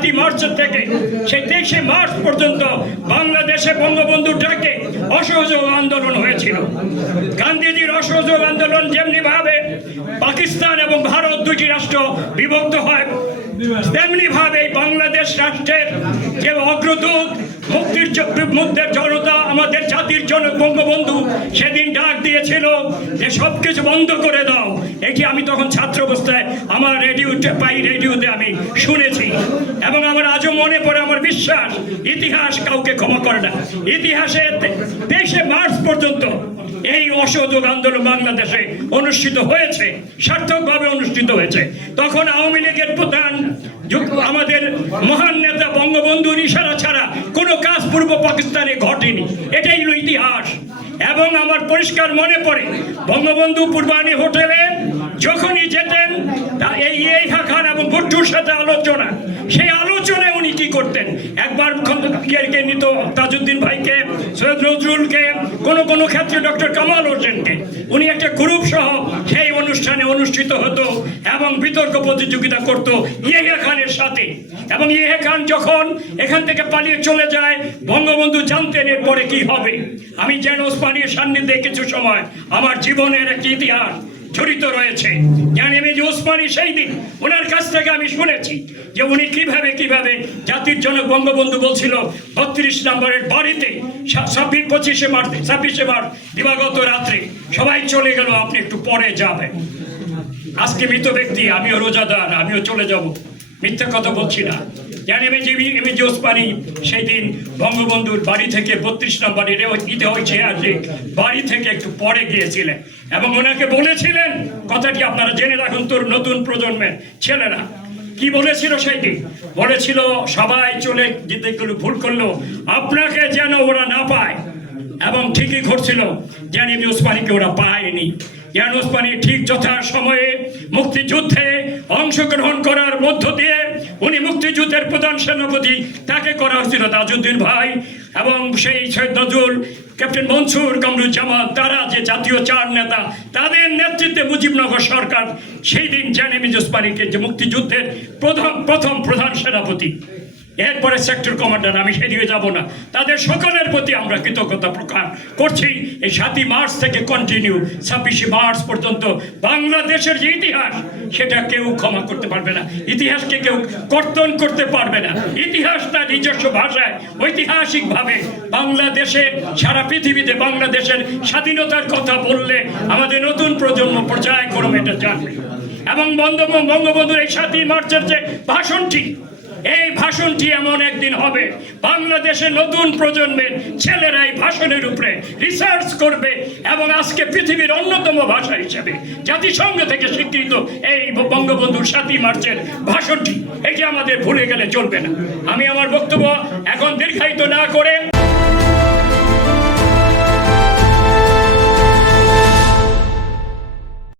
7ই March থেকে সেই 23শে March পর্যন্ত বাংলাদেশে বঙ্গবন্ধুর ডাকে অসহযোগ আন্দোলন হয়েছিল। গান্ধীজির অসহযোগ আন্দোলন যেমনি ভাবে পাকিস্তান এবং ভারত দুটি রাষ্ট্র বিভক্ত হয়, তেমনি ভাবে বাংলাদেশ রাষ্ট্রের যে অগ্রদূত মুক্তির জনতা, আমাদের জাতির জনক বঙ্গবন্ধু সেদিন ডাক দিয়েছিল যে সবকিছু বন্ধ করে দাও। এটি আমি তখন ছাত্র অবস্থায় আমার রেডিওতে আমি শুনেছি এবং আমার আজও মনে পড়ে। আমার বিশ্বাস ইতিহাস কাউকে ক্ষমা করে না। ইতিহাসে 23শে মার্চ পর্যন্ত এই অসহযোগ আন্দোলন বাংলাদেশে অনুষ্ঠিত হয়েছে, সার্থকভাবে অনুষ্ঠিত হয়েছে। তখন আওয়ামী লীগের প্রধান আমাদের মহান নেতা বঙ্গবন্ধুর ইশারা ছাড়া কোনো কাজ পূর্ব পাকিস্তানে ঘটেনি। এটাই হলো ইতিহাস। এবং আমার পরিষ্কার মনে পড়ে বঙ্গবন্ধু পূর্বাণী হোটেলে যখনই যেতেন এই ইয়াহিয়া খান এবং ভুট্টোর সাথে আলোচনা, সেই আলোচনায় উনি কি করতেন, একবার খন্দকারকে নিত, তাজউদ্দিন ভাইকে, সৈয়দ নজরুলকে, কোনো ক্ষেত্রে ডক্টর কামাল হোসেনকে। উনি একটা গ্রুপ সহ সেই অনুষ্ঠানে অনুষ্ঠিত হতো এবং বিতর্ক প্রতিযোগিতা করত ইয়াহিয়া খানের সাথে। এবং ইয়াহিয়া খান যখন এখান থেকে পালিয়ে চলে যায়, বঙ্গবন্ধু জানতেন এরপরে কি হবে। আমি যেন ওসমানীর সান্নিধ্যে কিছু সময় আমার জীবনের একটি ইতিহাস জড়িত রয়েছে। জানি আমি যে ওসমানী সেই দিন ওনার কাছ থেকে আমি শুনেছি যে উনি কিভাবে জাতির জনক বঙ্গবন্ধু বলছিল 32 নম্বরের বাড়িতে 26শে মার্চ দিবাগত রাত্রে সবাই চলে গেল, আপনি একটু পরে যাবেন। আজকে মৃত ব্যক্তি, আমিও রোজাদার, আমিও চলে যাব, মিথ্যা কথা বলছি না। জানি আমি যে ওসমানী সেই দিন বঙ্গবন্ধুর বাড়ি থেকে 32 নম্বরের ঐতিহাসিক বাড়ি থেকে একটু পরে গিয়েছিলেন এবং ওনাকে বলেছিলেন, কথাটি আপনারা জেনে রাখুন, তোর নতুন প্রজন্মের ছেলেরা কি বলেছিল সেই দিন। বলেছিল সবাই চলে যেতে ভুল করলো, আপনাকে যেন ওরা না পায়। এবং ঠিকই ঘটছিল, জানি ওসমানীকে ওরা পায়নি। জানি ওসমানী ঠিক যথা সময়ে মুক্তিযুদ্ধে অংশগ্রহণ করার মধ্য দিয়ে উনি মুক্তিযুদ্ধের প্রধান সেনাপতি, তাকে করা হয়েছিল তাজউদ্দিন ভাই এবং সেই সৈয়দ নজরুল, ক্যাপ্টেন মনসুর, কামরুজ্জামান, তারা যে জাতীয় চার নেতা, তাদের নেতৃত্বে মুজিবনগর সরকার সেই দিন জানি ওসমানীকে যে মুক্তিযুদ্ধের প্রথম প্রধান সেনাপতি, এরপরে সেক্টর কমান্ডার, আমি সেদিকে যাব না, তাদের সকলের প্রতি আমরা কৃতজ্ঞতা প্রকাশ করছি। এই 7ই মার্চ থেকে কন্টিনিউ 26শে মার্চ পর্যন্ত বাংলাদেশের যে ইতিহাস, সেটা কেউ ক্ষমা করতে পারবে না, ইতিহাসকে কেউ কর্তন করতে পারবে না। ইতিহাস তার নিজস্ব ভাষায় ঐতিহাসিকভাবে বাংলাদেশে, সারা পৃথিবীতে বাংলাদেশের স্বাধীনতার কথা বললে আমাদের নতুন প্রজন্ম পর্যায়ক্রমে এটা জানবে। এবং বঙ্গবন্ধুর এই 7ই মার্চের যে ভাষণটি, এই ভাষণটি এমন একদিন হবে বাংলাদেশের নতুন প্রজন্মের ছেলেরা এই ভাষণের উপরে রিসার্চ করবে এবং আজকে পৃথিবীর অন্যতম ভাষা হিসেবে জাতিসংঘ থেকে স্বীকৃত এই বঙ্গবন্ধুর 7ই মার্চের ভাষণটি, এটি আমাদের ভুলে গেলে চলবে না। আমি আমার বক্তব্য এখন দীর্ঘায়িত না করে